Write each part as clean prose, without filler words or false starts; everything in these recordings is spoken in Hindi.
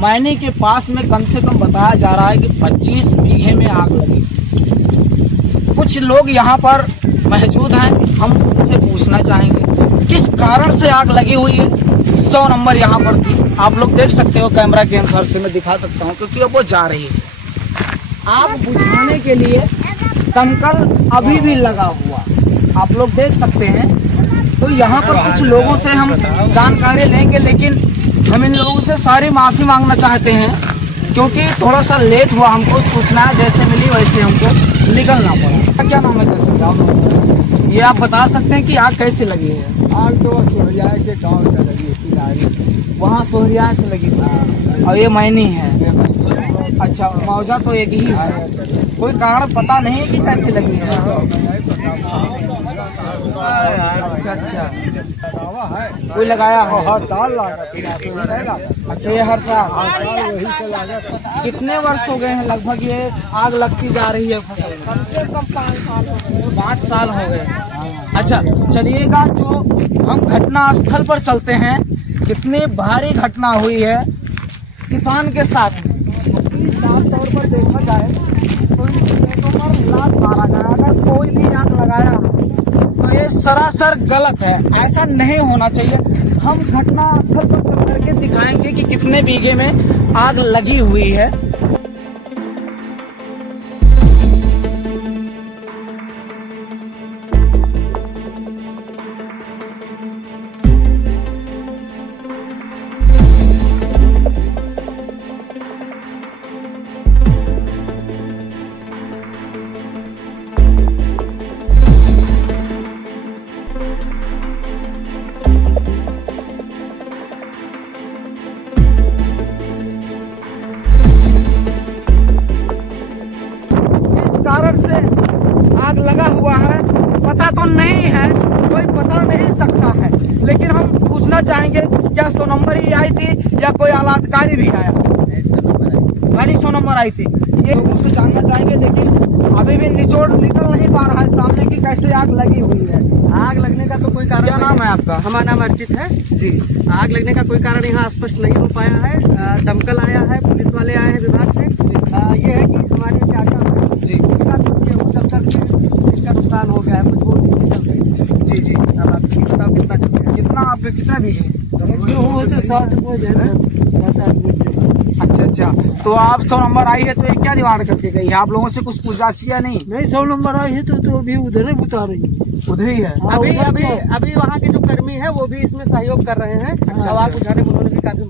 मैनी के पास में कम से कम बताया जा रहा है कि 25 बीघे में आग लगी। कुछ लोग यहाँ पर मौजूद हैं, हम उनसे पूछना चाहेंगे किस कारण से आग लगी हुई है। 100 नंबर यहाँ पर थी, आप लोग देख सकते हो, कैमरा के अनुसार से मैं दिखा सकता हूँ क्योंकि अब वो जा रही है। आग बुझाने के लिए दमकल अभी भी लगा हुआ, आप लोग देख सकते हैं। तो यहाँ पर कुछ लोगों से हम जानकारी लेंगे, लेकिन हम इन लोगों से सारी माफ़ी मांगना चाहते हैं क्योंकि थोड़ा सा लेट हुआ, हमको सूचना जैसे मिली वैसे हमको निकलना पड़ा। क्या नाम है जैसे, ये आप बता सकते हैं कि आग कैसे लगी है? आग तो सोहरिया के गांव से लगी थी, वहाँ सोहरिया से लगी थी और ये मैनी है। अच्छा, मौजा तो एक ही है, कोई कारण पता नहीं कि कैसे लगी है। अच्छा, कोई लगाया है? हर साल लगा। अच्छा, ये हर साल कितने वर्ष हो गए हैं लगभग ये आग लगती जा रही है फसल में? कम से कम 5 साल हो गए। 5 साल हो गए। अच्छा, चलिएगा, जो हम घटना स्थल पर चलते हैं, कितनी भारी घटना हुई है किसान के साथ में। साफ तौर पर देखा जाए तो इन खेतों पर लात मारा गया। अगर कोई भी आग लगाया तो ये सरासर गलत है, ऐसा नहीं होना चाहिए। हम घटना स्थल पर चल करके दिखाएंगे कि कितने बीघे में आग लगी हुई है। कारण से आग लगा हुआ है पता तो नहीं है, कोई बता नहीं सकता है, लेकिन हम पूछना चाहेंगे क्या 100 नंबर ही आई थी या कोई आलाधिकारी भी आया? खाली 100 नंबर आई थी, ये उससे जानना चाहेंगे। लेकिन अभी भी निचोड़ निकल नहीं पा रहा है सामने की कैसे आग लगी हुई है। आग लगने का तो कोई कारण, क्या नाम है आपका? हमारा नाम अर्चित है जी। आग लगने का कोई कारण यहाँ स्पष्ट नहीं हो पाया है। दमकल आया है, पुलिस वाले आए हैं विभाग से। ये है कि हमारे चाचा जी इसका नुकसान हो गया है, कुछ बहुत चीजें चल रही है। जी जी, अब आप बताओ कितना चल गया? कितना आपके कितना भी है? अच्छा, तो आप 100 नंबर आई है तो ये क्या निवारण करके गई है? आप लोगों से कुछ पूछताछ किया नहीं? नहीं, 100 नंबर आई है तो अभी उधर ही बता रही है। उधर ही है। अभी अभी अभी वहाँ के जो कर्मी है वो भी इसमें सहयोग कर रहे हैं। आग बुझाने में उन्होंने भी काफी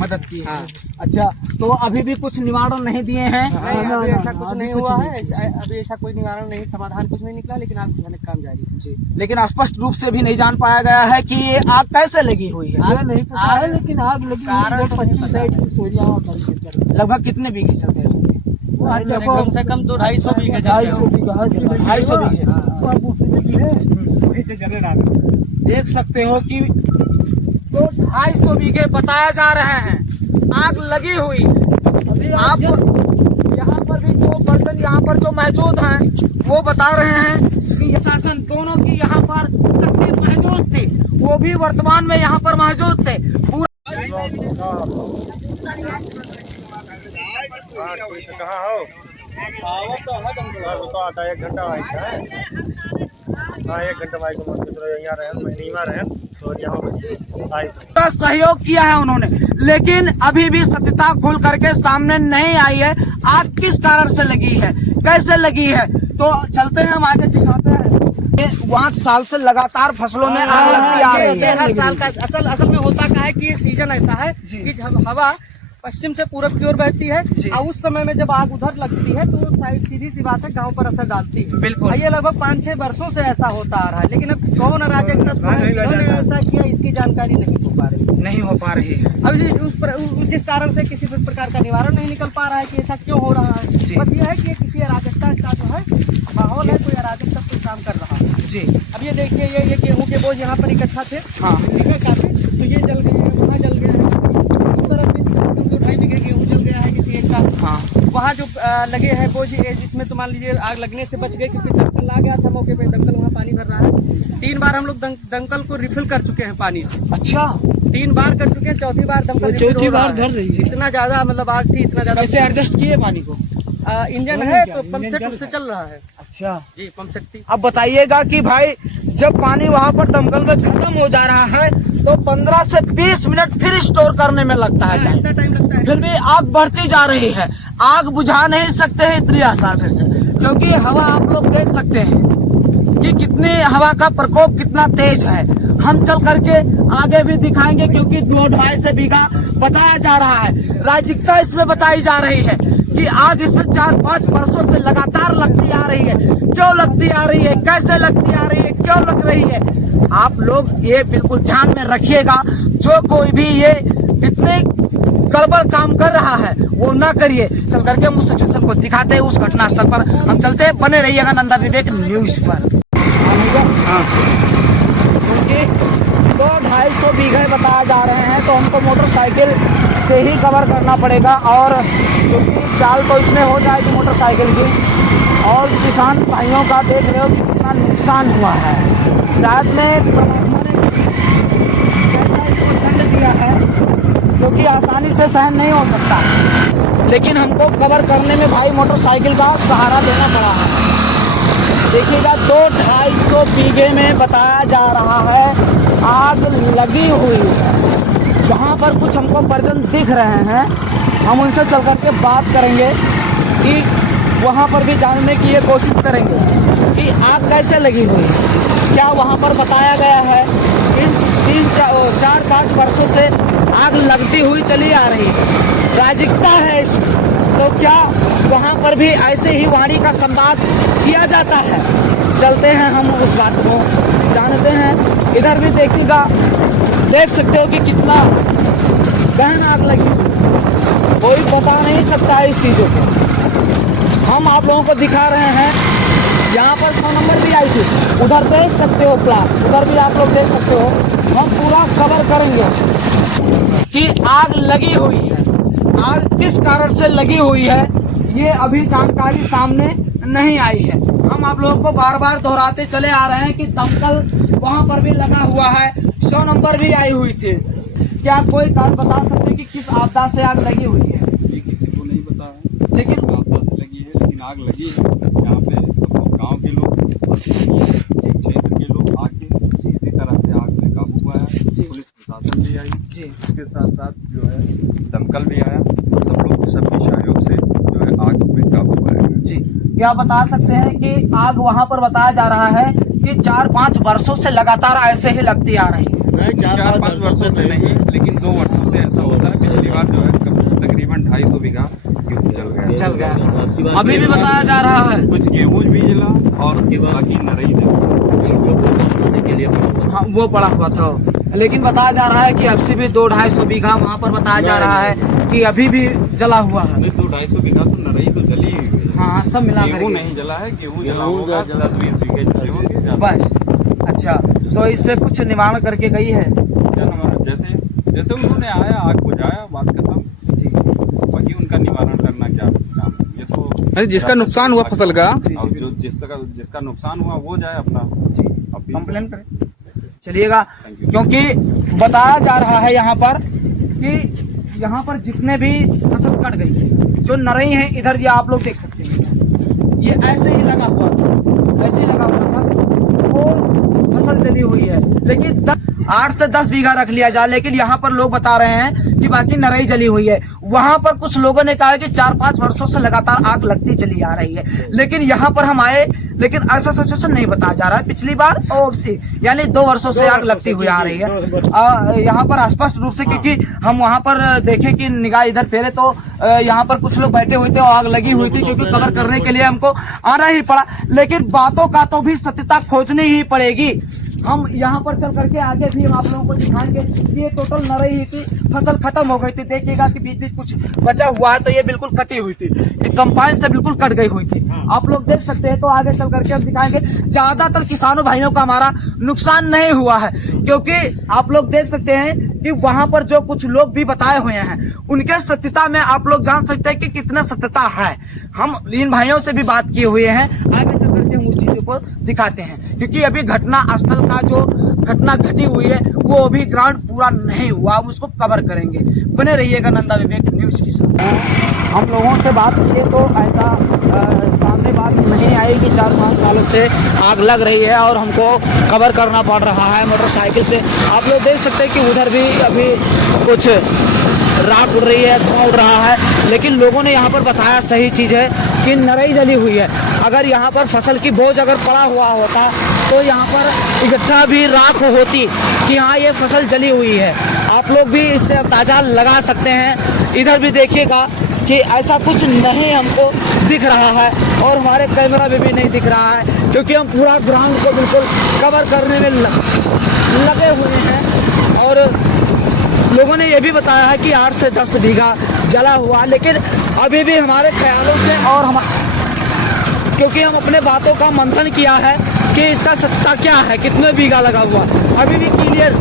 मदद की। हाँ। अच्छा, तो अभी भी कुछ निवारण नहीं दिए हैं? नहीं, अभी ऐसा कुछ नहीं हुआ है। अभी ऐसा कोई निवारण नहीं, समाधान कुछ नहीं निकला, लेकिन आग बुझाने का काम जारी है। जी, लेकिन स्पष्ट रूप से भी नहीं जान पाया गया है कि ये आग कैसे लगी हुई है। आग नहीं पता है, लेकिन आग लगी कारण 25 साइड की सोहरिया। लगभग कितने बीघे चलते हैं? कम से कम 200-250 बीघे जाते हैं। 250 बीघे। देख सकते हो कि 250 बीघे बताया जा रहे हैं आग लगी हुई। आप यहाँ पर भी जो पर्सन यहाँ पर जो मौजूद हैं वो बता रहे हैं कि शासन दोनों की यहाँ पर शक्ति मौजूद थी, वो भी वर्तमान में यहाँ पर मौजूद थे। कहाँ हो? तो आता 1 घंटा हाँ 1 घंटा भाई को यहाँ रहे तो यहाँ सहयोग किया है उन्होंने, लेकिन अभी भी सत्यता खुल करके सामने नहीं आई है। आग किस कारण से लगी है, कैसे लगी है, तो चलते हैं हम आगे दिखाते हैं। 5 साल से लगातार फसलों में आग लगती आ रही है। हर साल का असल में होता क्या है कि ये सीजन ऐसा है कि जब हवा पश्चिम से पूरब की ओर बहती है और उस समय में जब आग उधर लगती है तो सीधी सी बात है गांव पर असर डालती है। बिल्कुल, ये लगभग 5-6 वर्षों से ऐसा होता आ रहा है, लेकिन अब कौन अराजक इन्होंने ऐसा किया इसकी जानकारी नहीं हो पा रही है। अब जिस कारण से किसी भी प्रकार का निवारण नहीं निकल पा रहा है कि ऐसा क्यों हो रहा है। बस ये है कि किसी अराजकता का जो है माहौल है, कोई अराजकता कोई काम कर रहा है जी। अब ये देखिए, ये गेहूं के बोझ यहाँ पर इकट्ठा थे, हाँ, ठीक है, काफी, तो ये जल गए हैं, वहाँ जल गए हैं, इस तरफ भी 2-2.5 बीघे गेहूं जल गया है किसी एक का। हाँ, वहाँ जो लगे हैं बोझ, इसमें तो मान लीजिए आग लगने से बच गए क्योंकि दमकल आ गया था मौके पे। दमकल वहाँ पानी भर रहा है। 3 बार हम लोग दमकल को रिफिल कर चुके हैं पानी से। अच्छा, 3 बार कर चुके हैं, चौथी बार दमकल चौथी बार भर रही है। इतना ज्यादा मतलब आग थी, इतना ज्यादा। कैसे एडजस्ट किए पानी को? इंजन है तो पंप सेट उससे चल रहा है अच्छा, जी, पंप शक्ति। अब बताइएगा कि भाई जब पानी वहाँ पर दमकल में खत्म हो जा रहा है तो 15 से 20 मिनट फिर स्टोर करने में लगता है, इतना टाइम लगता है। फिर भी आग बढ़ती जा रही है। आग बुझा नहीं सकते हैं इतनी आसानी से, क्योंकि हवा आप लोग देख सकते हैं कि कितनी हवा का प्रकोप कितना तेज है। हम चल करके आगे भी दिखाएंगे, क्योंकि 2-2.5 बीघा बताया जा रहा है। राजनिकता इसमें बताई जा रही है कि आग इसमें 4-5 वर्षों से लगातार लगती आ रही है। क्यों लगती आ रही है, कैसे लगती आ रही है, क्यों लग रही है, आप लोग ये बिल्कुल ध्यान में रखिएगा। जो कोई भी ये इतने गड़बड़ काम कर रहा है वो ना करिए। चल करके हम उस सिचुएशन को दिखाते हैं, उस घटना स्थल पर हम चलते हैं। बने रहिएगा नंदा विवेक न्यूज पर। क्योंकि 200-250 बीघे बताया जा रहे हैं तो हमको मोटरसाइकिल से ही कवर करना पड़ेगा, और क्योंकि चाल तो इसमें हो जाएगी मोटरसाइकिल की। और किसान भाइयों का देख रहे हो कि कितना नुकसान हुआ है। शायद में परमात्मा ने कैसा इसको दंड दिया है जो कि आसानी से सहन नहीं हो सकता, लेकिन हमको कवर करने में भाई मोटरसाइकिल का सहारा लेना पड़ा है। देखिएगा 200-250 बीघे में बताया जा रहा है आग लगी हुई है। जहाँ पर कुछ हमको परिजन दिख रहे हैं, हम उनसे चल करके बात करेंगे कि वहाँ पर भी जानने की ये कोशिश करेंगे कि आग कैसे लगी हुई है। क्या वहाँ पर बताया गया है इन 3-4-5 वर्षों से आग लगती हुई चली आ रही है, राजनिकता है इसकी, तो क्या वहाँ पर भी ऐसे ही वाणी का संवाद किया जाता है? चलते हैं हम उस बात को जानते हैं। इधर भी देखिएगा, देख सकते हो कि कितना गहन आग लगी, कोई बता नहीं सकता है इस चीज़ों को। हम आप लोगों को दिखा रहे हैं, यहाँ पर 100 नंबर भी आई थी, उधर देख सकते हो प्लाट, उधर भी आप लोग देख सकते हो। हम पूरा कवर करेंगे कि आग लगी हुई है, आग किस कारण से लगी हुई है, ये अभी जानकारी सामने नहीं आई है। हम आप लोगों को बार बार दोहराते चले आ रहे हैं कि दमकल वहाँ पर भी लगा हुआ है, 100 नंबर भी आई हुई थी। क्या कोई कारण बता सकते कि किस आपदा से आग लगी हुई है? ये किसी को नहीं पता है, लेकिन आपदा से लगी है, लेकिन आग लगी है। यहाँ पे गांव के लोग, क्षेत्र के लोग आके इसी तरह से आग में काबू पाया। पुलिस प्रशासन भी आई जी, उसके साथ साथ जो है दमकल भी आया। सब लोग सबके सहयोग से जो है आग में काबू पाया गया। जी। क्या बता सकते हैं कि आग वहाँ पर बताया जा रहा है कि 4-5 वर्षों से लगातार ऐसे ही लगती आ रही है? 4-5 वर्षों से नहीं, लेकिन 2 वर्षों से ऐसा होता है। पिछली बार जो है तकरीबन 250 बीघा गेहूँ चल गया, अभी भी बताया जा रहा है। कुछ गेहूँ भी जला और बाकी नरई जला। हाँ, वो पड़ा हुआ था, लेकिन बताया जा रहा है कि अब से भी 200-250 बीघा वहाँ पर बताया जा रहा है कि अभी भी जला हुआ है। 200-250 बीघा तो नरई तो जली हुई है। हाँ, सब मिला कर गेहूँ नहीं जला है, गेहूँ जला होगा 10-20 बीघे जले होंगे बस। अच्छा, तो इस पे कुछ निवारण करके गई है? जैसे जैसे उन्होंने आया, आग बुझाया, बात खत्म जी। बाकी उनका निवारण करना क्या काम, ये तो जिसका नुकसान हुआ फसल का, अब जो जिसका नुकसान हुआ वो जाए अपना कंप्लेन करें। चलिएगा, क्योंकि बताया जा रहा है यहाँ पर कि यहाँ पर जितने भी फसल कट गई, जो नरई हैं, इधर ये आप लोग देख सकते हैं, ये ऐसे ही लगा हुआ था, ऐसे ही लगा हुआ था, वो फसल जली हुई है। लेकिन 8 से 10 बीघा रख लिया जाए, लेकिन यहाँ पर लोग बता रहे हैं कि बाकी नरई जली हुई है। वहां पर कुछ लोगों ने कहा कि 4-5 वर्षों से लगातार आग लगती चली आ रही है, लेकिन यहाँ पर हम आए, लेकिन ऐसा सिचुएशन नहीं बताया जा रहा है। पिछली बार और से यानी 2 वर्षों से आग लगती हुई आ रही है यहाँ पर स्पष्ट रूप से, क्योंकि हम वहाँ पर देखे कि निगाह इधर फेरे तो यहाँ पर कुछ लोग बैठे हुए थे और आग लगी हुई थी, क्योंकि कवर करने के लिए हमको आना ही पड़ा। लेकिन बातों का तो भी सत्यता खोजनी ही पड़ेगी। हम यहाँ पर चल करके आगे भी हम आप लोगों को दिखाएंगे कि ये टोटल नरई ही थी, फसल खत्म हो गई थी। देखिएगा कि बीच बीच कुछ बचा हुआ है, तो ये बिल्कुल कटी हुई थी, एक कंपाइन से बिल्कुल कट गई हुई थी, आप लोग देख सकते हैं। तो आगे चल करके हम दिखाएंगे। ज्यादातर किसानों भाइयों का हमारा नुकसान नहीं हुआ है, क्योंकि आप लोग देख सकते हैं कि वहां पर जो कुछ लोग भी बताए हुए हैं, उनके सत्यता में आप लोग जान सकते हैं कि कितना सत्यता है। हम इन भाइयों से भी बात किए हुए हैं, आगे चल करके हम उस चीजों आपको दिखाते हैं, क्योंकि अभी घटना स्थल का जो घटना घटी हुई है वो अभी ग्राउंड पूरा नहीं हुआ, अब उसको कवर करेंगे। बने रहिएगा नंदा विवेक न्यूज के साथ। हम लोगों से बात किए तो ऐसा सामने बात नहीं आई कि 4-5 सालों से आग लग रही है और हमको कवर करना पड़ रहा है मोटरसाइकिल से। आप लोग देख सकते हैं कि उधर भी अभी कुछ राख उड़ रही है, धुआं उड़ रहा है, लेकिन लोगों ने यहाँ पर बताया सही चीज़ है कि नरई जली हुई है। अगर यहाँ पर फसल की बोझ अगर पड़ा हुआ होता तो यहाँ पर इकट्ठा भी राख होती कि हाँ ये फसल जली हुई है। आप लोग भी इससे अंदाजा लगा सकते हैं। इधर भी देखिएगा कि ऐसा कुछ नहीं हमको दिख रहा है और हमारे कैमरा में भी नहीं दिख रहा है, क्योंकि हम पूरा ग्राउंड को बिल्कुल कवर करने में लगे हुए हैं। और लोगों ने ये भी बताया है कि 8 से 10 बीघा जला हुआ, लेकिन अभी भी हमारे ख्यालों से और क्योंकि हम अपने बातों का मंथन किया है कि इसका सत्ता क्या है, कितने बीघा लगा हुआ, अभी भी क्लियर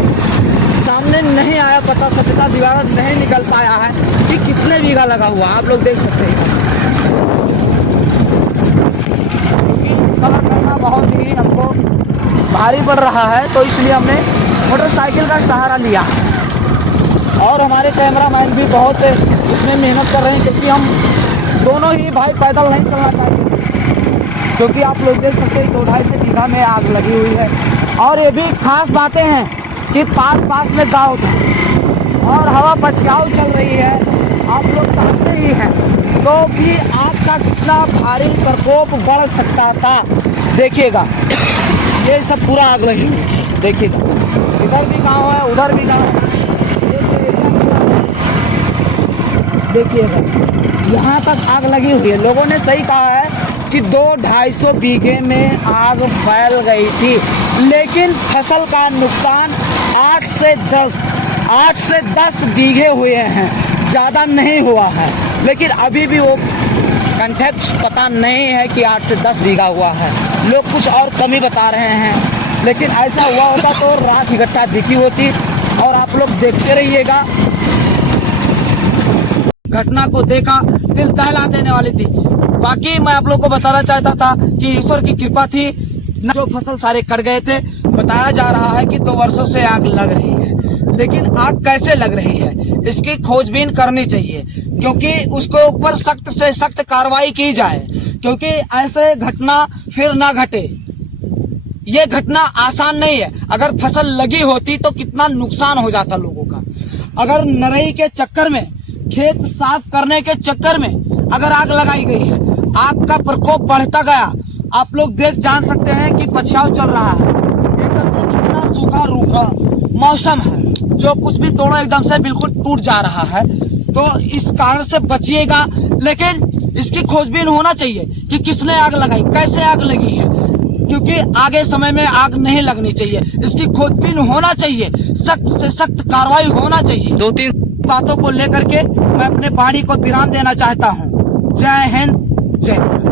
सामने नहीं आया, पता सत्ता दीवार नहीं निकल पाया है कि कितने बीघा लगा हुआ। आप लोग देख सकते हैं क्योंकि कवर करना बहुत ही हमको भारी पड़ रहा है, तो इसलिए हमने मोटरसाइकिल का सहारा लिया और हमारे कैमरामैन भी बहुत इसमें मेहनत कर रहे हैं, क्योंकि हम दोनों ही भाई पैदल नहीं चलना चाहिए, क्योंकि आप लोग देख सकते हैं 2-2.5 बीघा में आग लगी हुई है। और ये भी खास बातें हैं कि पास में गाँव था और हवा पछयाऊ चल रही है, आप लोग जानते ही हैं, तो भी आग का कितना भारी प्रकोप बढ़ सकता था। देखिएगा ये सब पूरा आग लगी हुई है, देखिएगा इधर भी गाँव है, उधर भी गाँव है, देखिएगा यहाँ तक आग लगी हुई है। लोगों ने सही कहा है कि 200-250 बीघे में आग फैल गई थी, लेकिन फसल का नुकसान 8 से 10 बीघे हुए हैं, ज़्यादा नहीं हुआ है। लेकिन अभी भी वो कंटेक्ट पता नहीं है कि 8 से 10 बीघा हुआ है, लोग कुछ और कमी बता रहे हैं। लेकिन ऐसा हुआ होता तो राख इकट्ठा दिखी होती। और आप लोग देखते रहिएगा, घटना को देखा दिल दहला देने वाली थी। बाकी मैं आप लोग को बताना चाहता था कि ईश्वर की कृपा थी, जो फसल सारे कट गए थे। बताया जा रहा है कि 2 वर्षों से आग लग रही है, लेकिन आग कैसे लग रही है इसकी खोजबीन करनी चाहिए, क्योंकि उसके ऊपर सख्त से सख्त कार्रवाई की जाए, क्योंकि ऐसे घटना फिर ना घटे। ये घटना आसान नहीं है। अगर फसल लगी होती तो कितना नुकसान हो जाता लोगों का। अगर नरई के चक्कर में, खेत साफ करने के चक्कर में अगर आग लगाई गई है, आग का प्रकोप बढ़ता गया। आप लोग जान सकते हैं कि पछयाऊ चल रहा है, एकदम से कितना सूखा रूखा मौसम है, जो कुछ भी तोड़ो एकदम से बिल्कुल टूट जा रहा है। तो इस कारण से बचिएगा, लेकिन इसकी खोजबीन होना चाहिए कि किसने आग लगाई, कैसे आग लगी है, क्योंकि आगे समय में आग नहीं लगनी चाहिए। इसकी खोजबीन होना चाहिए, सख्त से सख्त कार्रवाई होना चाहिए। 2-3 बातों को लेकर के मैं अपने वाणी को विराम देना चाहता हूँ। जय हिंद, जय भारत।